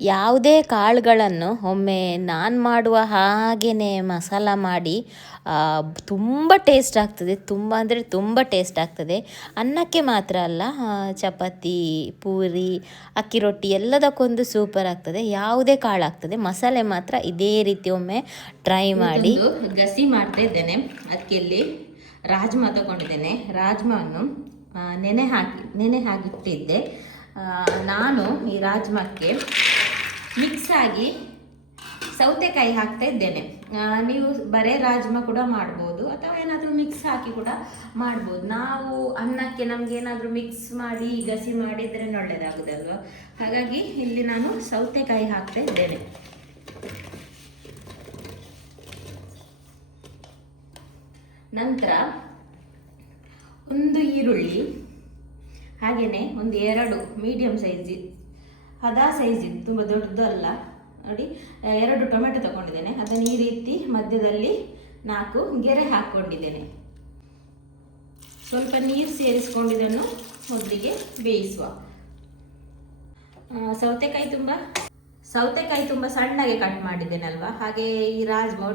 ಯಾವುದೇ ಕಾಳುಗಳನ್ನು ಒಮ್ಮೆ ನಾನು ಮಾಡುವ ಹಾಗೆಯೇ ಮಸಾಲ ಮಾಡಿ ತುಂಬ ಟೇಸ್ಟ್ ಆಗ್ತದೆ. ತುಂಬ ಅಂದರೆ ತುಂಬ ಟೇಸ್ಟ್ ಆಗ್ತದೆ. ಅನ್ನಕ್ಕೆ ಮಾತ್ರ ಅಲ್ಲ ಚಪಾತಿ ಪೂರಿ ಅಕ್ಕಿ ರೊಟ್ಟಿ ಎಲ್ಲದಕ್ಕೊಂದು ಸೂಪರ್ ಆಗ್ತದೆ. ಯಾವುದೇ ಕಾಳು ಆಗ್ತದೆ. ಮಸಾಲೆ ಮಾತ್ರ ಇದೇ ರೀತಿ ಒಮ್ಮೆ ಟ್ರೈ ಮಾಡಿ. ಗಸಿ ಮಾಡ್ತಾ ಇದ್ದೇನೆ. ಅದಕ್ಕೆ ಇಲ್ಲಿ ರಾಜ್ಮಾ ತಗೊಂಡಿದ್ದೇನೆ. ರಾಜ್ಮಾವನ್ನು ನೆನೆ ಹಾಕಿ ನೆನೆ ಹಾಕಿಟ್ಟಿದ್ದೆ. ನಾನು ಈ ರಾಜ್ಮಾಕ್ಕೆ ಮಿಕ್ಸ್ ಆಗಿ ಸೌತೆಕಾಯಿ ಹಾಕ್ತಾ ಇದ್ದೇನೆ. ನೀವು ಬರೇ ರಾಜ್ಮಾ ಕೂಡ ಮಾಡ್ಬೋದು, ಅಥವಾ ಏನಾದರೂ ಮಿಕ್ಸ್ ಹಾಕಿ ಕೂಡ ಮಾಡ್ಬೋದು. ನಾವು ಅನ್ನಕ್ಕೆ ನಮ್ಗೆ ಏನಾದರೂ ಮಿಕ್ಸ್ ಮಾಡಿ, ಗಸಿ ಮಾಡಿದ್ರೆ ಒಳ್ಳೆಯದಾಗುದಲ್ವ ಹಾಗಾಗಿ ಇಲ್ಲಿ ನಾನು ಸೌತೆಕಾಯಿ ಹಾಕ್ತಾ ಇದ್ದೇನೆ. ನಂತರ ಒಂದು ಈರುಳ್ಳಿ, ಹಾಗೆಯೇ ಒಂದು ಎರಡು ಮೀಡಿಯಮ್ ಸೈಜ್ ಹದ ಸೈಜ್ ಇದು, ತುಂಬ ದೊಡ್ಡದಲ್ಲ ನೋಡಿ ಎರಡು ಟೊಮೆಟೊ ತಗೊಂಡಿದ್ದೇನೆ. ಅದನ್ನು ಈ ರೀತಿ ಮಧ್ಯದಲ್ಲಿ ನಾಲ್ಕು ಗೆರೆ ಹಾಕ್ಕೊಂಡಿದ್ದೇನೆ. ಸ್ವಲ್ಪ ನೀರು ಸೇರಿಸ್ಕೊಂಡಿದ್ದನ್ನು ಮೊದಲಿಗೆ ಬೇಯಿಸುವ. ಸೌತೆಕಾಯಿ ತುಂಬ ಸೌತೆಕಾಯಿ ತುಂಬ ಸಣ್ಣಗೆ ಕಟ್ ಮಾಡಿದ್ದೇನಲ್ವಾ? ಹಾಗೆ ಈ ರಾಜ್ಮಾ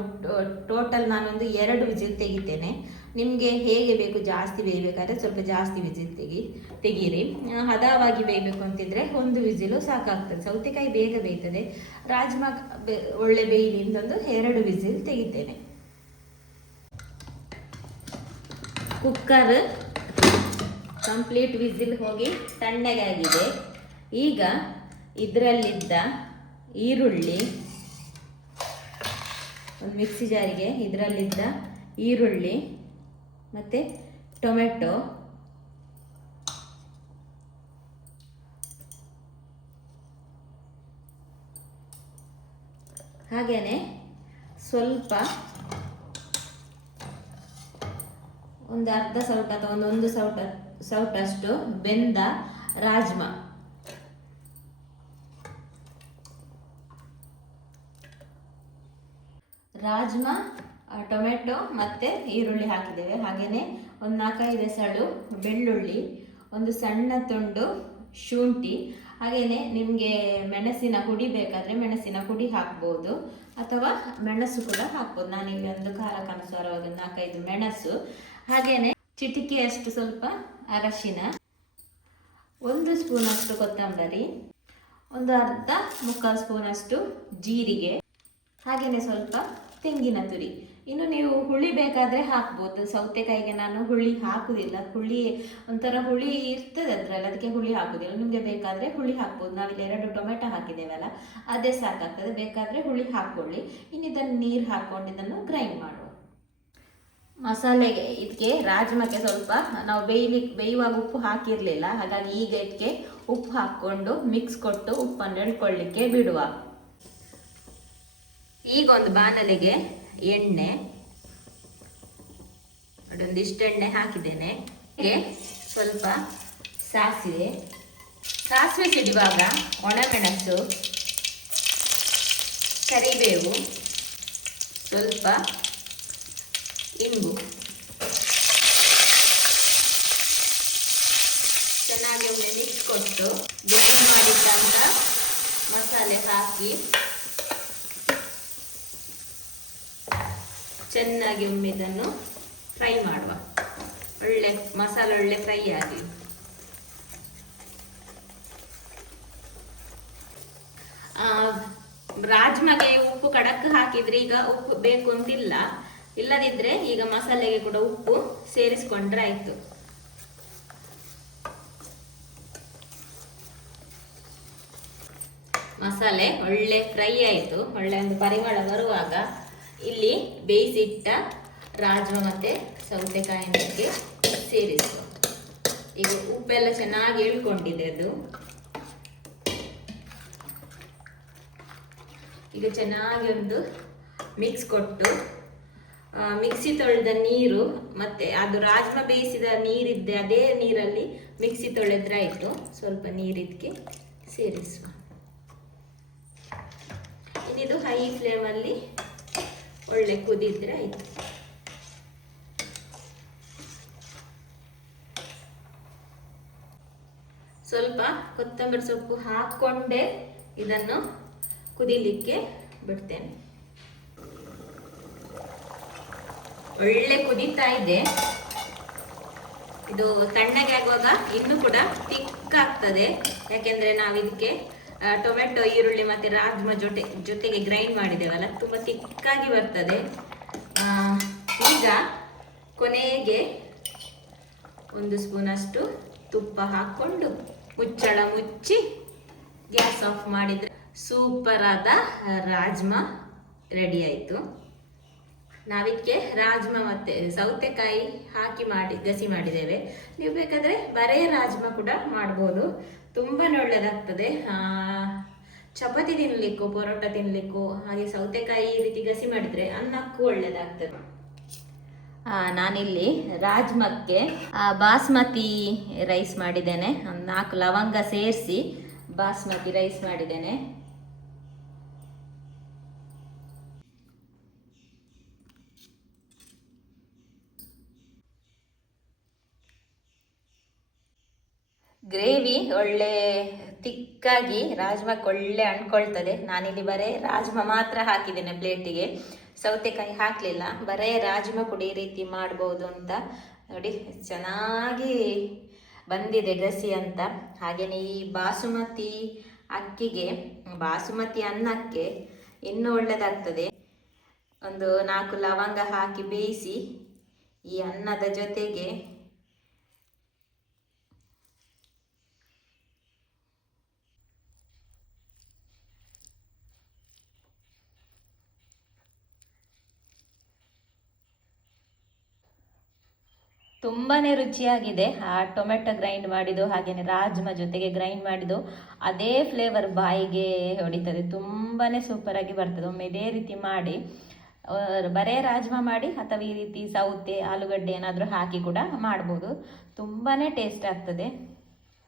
ಟೋಟಲ್ ನಾನೊಂದು ಎರಡು ವಿಜಿಲ್ ತೆಗಿತೇನೆ. ನಿಮಗೆ ಹೇಗೆ ಬೇಕು ಜಾಸ್ತಿ ಬೇಯಬೇಕಾದ್ರೆ ಸ್ವಲ್ಪ ಜಾಸ್ತಿ ವಿಜಿಲ್ ತೆಗಿ, ತೆಗೀರಿ. ಹದವಾಗಿ ಬೇಯಬೇಕು ಅಂತಿದ್ರೆ ಒಂದು ವಿಜಿಲು ಸಾಕಾಗ್ತದೆ. ಸೌತೆಕಾಯಿ ಬೇಗ ಬೇಯ್ತದೆ. ರಾಜ್ಮಾ ಒಳ್ಳೆ ಬೇಯಲಿ ಅಂತಂದು ಎರಡು ವಿಜಿಲ್ ತೆಗಿತೇನೆ. ಕುಕ್ಕರ್ ಕಂಪ್ಲೀಟ್ ವಿಜಿಲ್ ಹೋಗಿ ತಣ್ಣಗಾಗಿದೆ. ಈಗ ಇದರಲ್ಲಿದ್ದ ಈರುಳ್ಳಿ. ಒಂದು ಮಿಕ್ಸಿ ಜಾರಿಗೆ ಇದರಲ್ಲಿದ್ದ ಈರುಳ್ಳಿ ಮತ್ತು ಟೊಮೆಟೊ. ಹಾಗೆಯೇ ಸ್ವಲ್ಪ ಒಂದು ಅರ್ಧ ಸೌಟ ಅಥವಾ ಒಂದು ಸೌಟ ಸೌಟಷ್ಟು ಬೆಂದ ರಾಜ್ಮಾ. ರಾಜ್ಮಾ ಟೊಮೆಟೊ ಮತ್ತು ಈರುಳ್ಳಿ ಹಾಕಿದ್ದೇವೆ. ಹಾಗೆಯೇ ಒಂದು ನಾಲ್ಕೈದು ಎಸಳು ಬೆಳ್ಳುಳ್ಳಿ, ಒಂದು ಸಣ್ಣ ತುಂಡು ಶುಂಠಿ ಹಾಗೆಯೇ ನಿಮಗೆ ಮೆಣಸಿನ ಹುಡಿ ಬೇಕಾದರೆ ಮೆಣಸಿನ ಹುಡಿ ಹಾಕ್ಬೋದು. ಅಥವಾ ಮೆಣಸು ಕೂಡ ಹಾಕ್ಬೋದು. ನಾನಿಲ್ಲಿ ಒಂದು ಖಾರಕ್ಕೆ ಒಂದು ನಾಲ್ಕೈದು ಮೆಣಸು. ಹಾಗೆಯೇ ಚಿಟಿಕೆಯಷ್ಟು ಸ್ವಲ್ಪ ಅರಶಿನ, ಒಂದು ಸ್ಪೂನಷ್ಟು ಕೊತ್ತಂಬರಿ, ಒಂದು ಅರ್ಧ ಮುಕ್ಕಾಲು ಸ್ಪೂನಷ್ಟು ಜೀರಿಗೆ ಹಾಗೆಯೇ ಸ್ವಲ್ಪ ತೆಂಗಿನ ತುರಿ. ಇನ್ನು ನೀವು ಹುಳಿ ಬೇಕಾದರೆ ಹಾಕ್ಬೋದು. ಸೌತೆಕಾಯಿಗೆ ನಾನು ಹುಳಿ ಹಾಕುವುದಿಲ್ಲ ಹುಳಿ ಒಂಥರ ಹುಳಿ ಇರ್ತದೆ ಅದರಲ್ಲಿ. ಅದಕ್ಕೆ ಹುಳಿ ಹಾಕೋದಿಲ್ಲ. ನಿಮಗೆ ಬೇಕಾದರೆ ಹುಳಿ ಹಾಕ್ಬೋದು. ನಾವಿಲ್ಲಿ ಎರಡು ಟೊಮೆಟೊ ಹಾಕಿದ್ದೇವಲ್ಲ, ಅದೇ ಸಾಕಾಗ್ತದೆ. ಬೇಕಾದರೆ ಹುಳಿ ಹಾಕ್ಕೊಳ್ಳಿ. ಇನ್ನು ಇದನ್ನು ನೀರು ಹಾಕ್ಕೊಂಡು ಇದನ್ನು ಗ್ರೈಂಡ್ ಮಾಡುವ. ಮಸಾಲೆಗೆ ಇದಕ್ಕೆ ರಾಜ್ಮಕ್ಕೆ ಸ್ವಲ್ಪ ನಾವು ಬೇಯಲಿ, ಬೇಯುವಾಗ ಉಪ್ಪು ಹಾಕಿರಲಿಲ್ಲ. ಹಾಗಾಗಿ ಈಗ ಇದಕ್ಕೆ ಉಪ್ಪು ಹಾಕ್ಕೊಂಡು ಮಿಕ್ಸ್ ಕೊಟ್ಟು ಉಪ್ಪನ್ನು ಎಳ್ಕೊಳ್ಳಿಕ್ಕೆ ಬಿಡುವ. ಈಗ ಒಂದು ಬಾಣಲೆಗೆ ಎಣ್ಣೆ ಒಂದಿಷ್ಟು ಎಣ್ಣೆ ಹಾಕಿದ್ದೇನೆ. ಸ್ವಲ್ಪ ಸಾಸಿವೆ. ಸಾಸಿವೆ ಸಿಡಿವಾಗ ಒಣಮೆಣಸು ಕರಿಬೇವು ಸ್ವಲ್ಪ ಇಂಗು ಚೆನ್ನಾಗಿ ಒಮ್ಮೆ ಮಿಕ್ಸ್ ಕೊಟ್ಟು ಗ್ರೈಂಡ್ ಮಾಡಿಟ್ಟಂತ ಮಸಾಲೆ ಹಾಕಿ ಚೆನ್ನಾಗಿ ಒಮ್ಮೆ ಇದನ್ನು ಫ್ರೈ ಮಾಡುವ. ಒಳ್ಳೆ ಮಸಾಲೆ ಒಳ್ಳೆ ಫ್ರೈ ಆಗಿ. ರಾಜ್ಮಗೆ ಉಪ್ಪು ಕಡಕ್ ಹಾಕಿದ್ರೆ ಈಗ ಉಪ್ಪು ಬೇಕು ಅಂತಿಲ್ಲ. ಇಲ್ಲದಿದ್ರೆ ಈಗ ಮಸಾಲೆಗೆ ಕೂಡ ಉಪ್ಪು ಸೇರಿಸ್ಕೊಂಡ್ರೆ ಆಯ್ತು. ಮಸಾಲೆ ಒಳ್ಳೆ ಫ್ರೈ ಆಯಿತು. ಒಳ್ಳೆ ಒಂದು ಪರಿಮಳ ಬರುವಾಗ ಇಲ್ಲಿ ಬೇಯಿಸಿಟ್ಟ ರಾಜ್ಮ ಮತ್ತೆ ಸೌತೆಕಾಯಿನಕ್ಕೆ ಸೇರಿಸುವ ಈಗ ಉಪ್ಪೆಲ್ಲ ಚೆನ್ನಾಗಿ ಇಳ್ಕೊಂಡಿದೆ ಅದು. ಈಗ ಚೆನ್ನಾಗಿ ಒಂದು ಮಿಕ್ಸ್ ಕೊಟ್ಟು ಮಿಕ್ಸಿ ತೊಳೆದ ನೀರು ಮತ್ತೆ ಅದು ರಾಜ್ಮ ಬೇಯಿಸಿದ ನೀರಿದ್ದೆ ಅದೇ ನೀರಲ್ಲಿ ಮಿಕ್ಸಿ ತೊಳೆದ್ರೆ ಆಯಿತು. ಸ್ವಲ್ಪ ನೀರಿದ್ದಕ್ಕೆ ಸೇರಿಸುವ. ಇನ್ನಿದು ಹೈ ಫ್ಲೇಮಲ್ಲಿ ಒಳ್ಳೆ ಕುದಿದ್ರೆ ಆಯ್ತು. ಸ್ವಲ್ಪ ಕೊತ್ತಂಬರಿ ಸೊಪ್ಪು ಹಾಕ್ಕೊಂಡೇ ಇದನ್ನು ಕುದಿಲಿಕ್ಕೆ ಬಿಡ್ತೇನೆ. ಒಳ್ಳೆ ಕುದೀತಾ ಇದೆ. ಇದು ತಣ್ಣಗೆ ಆಗುವಾಗ ಇನ್ನು ಕೂಡ ತಿಕ್ಕಾಗ್ತದೆ. ಯಾಕೆಂದ್ರೆ ನಾವು ಇದಕ್ಕೆ ಆ, ಟೊಮೆಟೊ, ಈರುಳ್ಳಿ ಮತ್ತೆ ರಾಜ್ಮ ಜೊತೆ, ಜೊತೆಗೆ ಗ್ರೈಂಡ್ ಮಾಡಿದ್ದೇವಲ್ಲ, ತುಂಬ ತಿಕ್ಕಾಗಿ ಬರ್ತದೆ. ಈಗ ಕೊನೆಗೆ ಒಂದು ಸ್ಪೂನಷ್ಟು ತುಪ್ಪ ಹಾಕೊಂಡು ಮುಚ್ಚಳ ಮುಚ್ಚಿ ಗ್ಯಾಸ್ ಆಫ್ ಮಾಡಿದ್ರೆ ಸೂಪರ್ ಆದ ರಾಜ್ಮಾ ರೆಡಿ ಆಯಿತು. ನಾವಿದಕ್ಕೆ ರಾಜ್ಮಾ ಮತ್ತೆ ಸೌತೆಕಾಯಿ ಹಾಕಿ ಮಾಡಿ, ಗಸಿ ಮಾಡಿದ್ದೇವೆ. ನೀವು ಬೇಕಾದರೆ ಬರೇ ರಾಜ್ಮಾ ಕೂಡ ಮಾಡ್ಬೋದು. ತುಂಬಾನೇ ಒಳ್ಳೇದಾಗ್ತದೆ. ಆ, ಚಪಾತಿ ತಿನ್ನಲಿಕ್ಕು ಪರೋಟ ತಿನ್ನಲಿಕ್ಕೂ ಹಾಗೆ ಸೌತೆಕಾಯಿ ಈ ರೀತಿ ಗಸಿ ಮಾಡಿದ್ರೆ ಅನ್ನಕ್ಕೂ ಒಳ್ಳೇದಾಗ್ತದೆ. ಆ, ನಾನಿಲ್ಲಿ ರಾಜ್ಮಕ್ಕೆ ಬಾಸ್ಮತಿ ರೈಸ್ ಮಾಡಿದ್ದೇನೆ. ನಾಲ್ಕು ಲವಂಗ ಸೇರಿಸಿ ಬಾಸ್ಮತಿ ರೈಸ್ ಮಾಡಿದ್ದೇನೆ. ಗ್ರೇವಿ ಒಳ್ಳೆ ತಿಕ್ಕಾಗಿ ರಾಜ್ಮಕ್ಕೆ ಒಳ್ಳೆ ಅಂಡ್ಕೊಳ್ತದೆ ನಾನಿಲ್ಲಿ ಬರೇ ರಾಜ್ಮಾ ಮಾತ್ರ ಹಾಕಿದ್ದೇನೆ ಪ್ಲೇಟಿಗೆ. ಸೌತೆಕಾಯಿ ಹಾಕಲಿಲ್ಲ. ಬರೇ ರಾಜ್ಮಾ ಕೂಡ ಈ ರೀತಿ ಮಾಡ್ಬೋದು ಅಂತ. ನೋಡಿ, ಚೆನ್ನಾಗಿ ಬಂದಿದೆ ಗಸಿ ಅಂತ. ಹಾಗೆಯೇ ಈ ಬಾಸುಮತಿ ಅಕ್ಕಿಗೆ, ಬಾಸುಮತಿ ಅನ್ನಕ್ಕೆ ಇನ್ನೂ ಒಳ್ಳೆಯದಾಗ್ತದೆ ಒಂದು ನಾಲ್ಕು ಲವಂಗ ಹಾಕಿ ಬೇಯಿಸಿ ಈ ಅನ್ನದ ಜೊತೆಗೆ ತುಂಬಾನೇ ರುಚಿಯಾಗಿದೆ. ಆ ಟೊಮೆಟೊ ಗ್ರೈಂಡ್ ಮಾಡಿದ್ದು, ಹಾಗೇನೆ ರಾಜ್ಮಾ ಜೊತೆಗೆ ಗ್ರೈಂಡ್ ಮಾಡಿದ್ದು, ಅದೇ ಫ್ಲೇವರ್ ಬಾಯಿಗೆ ಹೊಡಿತದೆ. ತುಂಬಾನೇ ಸೂಪರ್ ಆಗಿ ಬರ್ತದೆ. ಒಮ್ಮೆ ಇದೇ ರೀತಿ ಮಾಡಿ ಬರೇ ರಾಜ್ಮಾ ಮಾಡಿ, ಅಥವಾ ಈ ರೀತಿ ಸೌತೆ, ಆಲೂಗಡ್ಡೆ ಏನಾದರೂ ಹಾಕಿ ಕೂಡ ಮಾಡ್ಬೋದು. ತುಂಬಾನೇ ಟೇಸ್ಟ್ ಆಗ್ತದೆ.